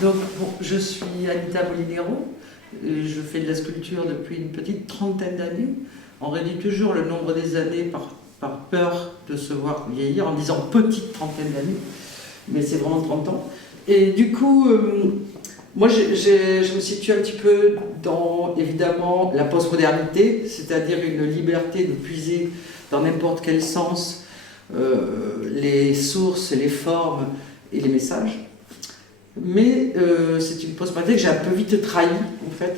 Donc, bon, je suis Anita Molinero, je fais de la sculpture depuis une petite trentaine d'années. On réduit toujours le nombre des années par peur de se voir vieillir en disant petite trentaine d'années, mais c'est vraiment 30 ans. Et du coup, moi je me situe un petit peu dans, évidemment, la postmodernité, c'est-à-dire une liberté de puiser dans n'importe quel sens les sources, les formes et les messages. Mais c'est une postmodernité que j'ai un peu vite trahie, en fait,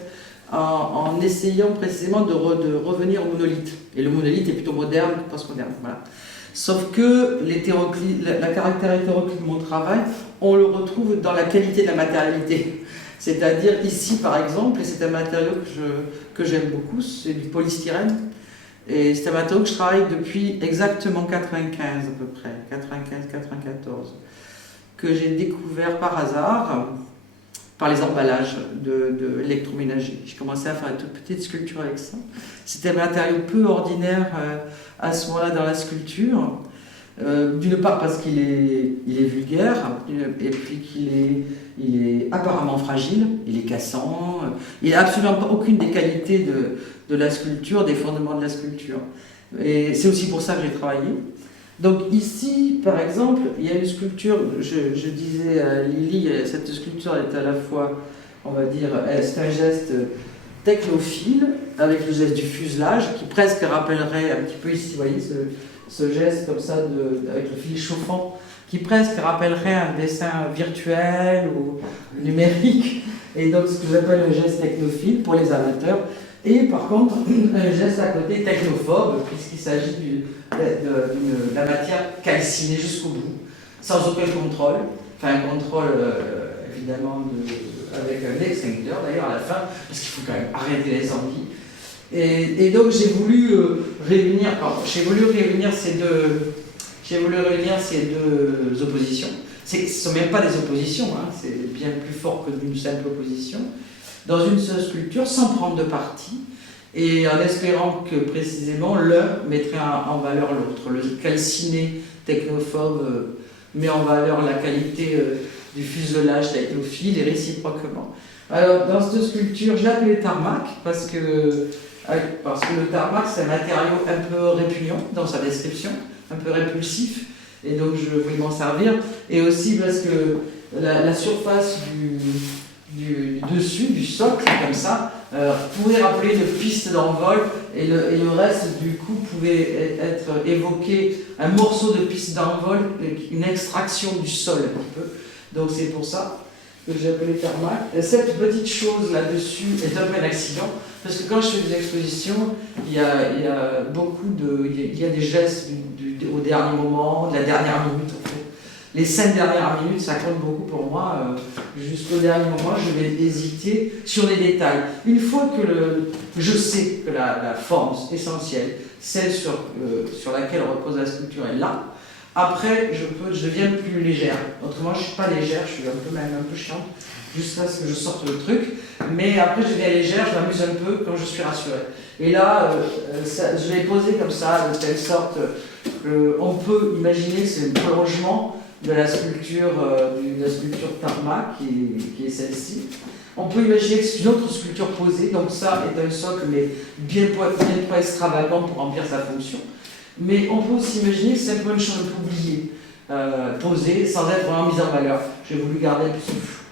en essayant précisément de revenir au monolithe. Et le monolithe est plutôt moderne que postmoderne. Voilà. Sauf que la caractère hétéroclite de mon travail, on le retrouve dans la qualité de la matérialité. C'est-à-dire ici, par exemple, et c'est un matériau que j'aime beaucoup, c'est du polystyrène. Et c'est un matériau que je travaille depuis exactement 95 à peu près, 95-94. Que j'ai découvert par hasard par les emballages de l'électroménager. J'ai commencé à faire une toute petite sculpture avec ça. C'était un matériau peu ordinaire à ce moment-là dans la sculpture. D'une part parce qu'il est vulgaire, et puis qu'il est apparemment fragile, il est cassant, il n'a absolument aucune des qualités de la sculpture, des fondements de la sculpture. Et c'est aussi pour ça que j'ai travaillé. Donc ici, par exemple, il y a une sculpture, je disais à Lily, cette sculpture est à la fois, on va dire, c'est un geste technophile, avec le geste du fuselage, qui presque rappellerait un petit peu ici, vous voyez, ce geste comme ça, avec le fil chauffant, qui presque rappellerait un dessin virtuel ou numérique, et donc ce que j'appelle le geste technophile pour les amateurs. Et par contre, un geste à côté technophobe, puisqu'il s'agit de la matière calcinée jusqu'au bout, sans aucun contrôle. Enfin, un contrôle évidemment avec un extincteur d'ailleurs à la fin, parce qu'il faut quand même arrêter les incendies. Et donc j'ai voulu réunir ces deux oppositions. Ce ne sont même pas des oppositions, hein, c'est bien plus fort que d'une simple opposition. Dans une seule sculpture, sans prendre de parti, et en espérant que précisément l'un mettrait en valeur l'autre. Le calciné technophobe met en valeur la qualité du fuselage technophile et réciproquement. Alors dans cette sculpture, je l'ai appelée tarmac parce que le tarmac c'est un matériau un peu répugnant dans sa description, un peu répulsif, et donc je voulais m'en servir, et aussi parce que la surface du dessus, du socle, comme ça, pouvait rappeler une piste d'envol, et le reste du coup pouvait être évoqué, un morceau de piste d'envol, une extraction du sol un petit peu. Donc c'est pour ça que j'ai appelé tarmac. Et cette petite chose là-dessus est un peu un accident, parce que quand je fais des expositions, il y a des gestes au dernier moment, de la dernière minute en fait. Les 5 dernières minutes, ça compte beaucoup pour moi. Jusqu'au dernier moment, je vais hésiter sur les détails. Une fois que je sais que la forme essentielle, celle sur laquelle repose la sculpture, est là, après, je deviens plus légère. Autrement, je ne suis pas légère, je suis même un peu chiante, jusqu'à ce que je sorte le truc. Mais après, je deviens légère, je m'amuse un peu quand je suis rassurée. Et là, je l'ai posé comme ça, de telle sorte qu'on peut imaginer que c'est un prolongement de la sculpture tarmac, qui est celle-ci. On peut imaginer que c'est une autre sculpture posée, donc ça est un socle, mais bien pas extravagant pour remplir sa fonction. Mais on peut aussi imaginer que c'est un peu une chose oubliée, posée, sans être vraiment mise en valeur. J'ai voulu garder un peu ce flou.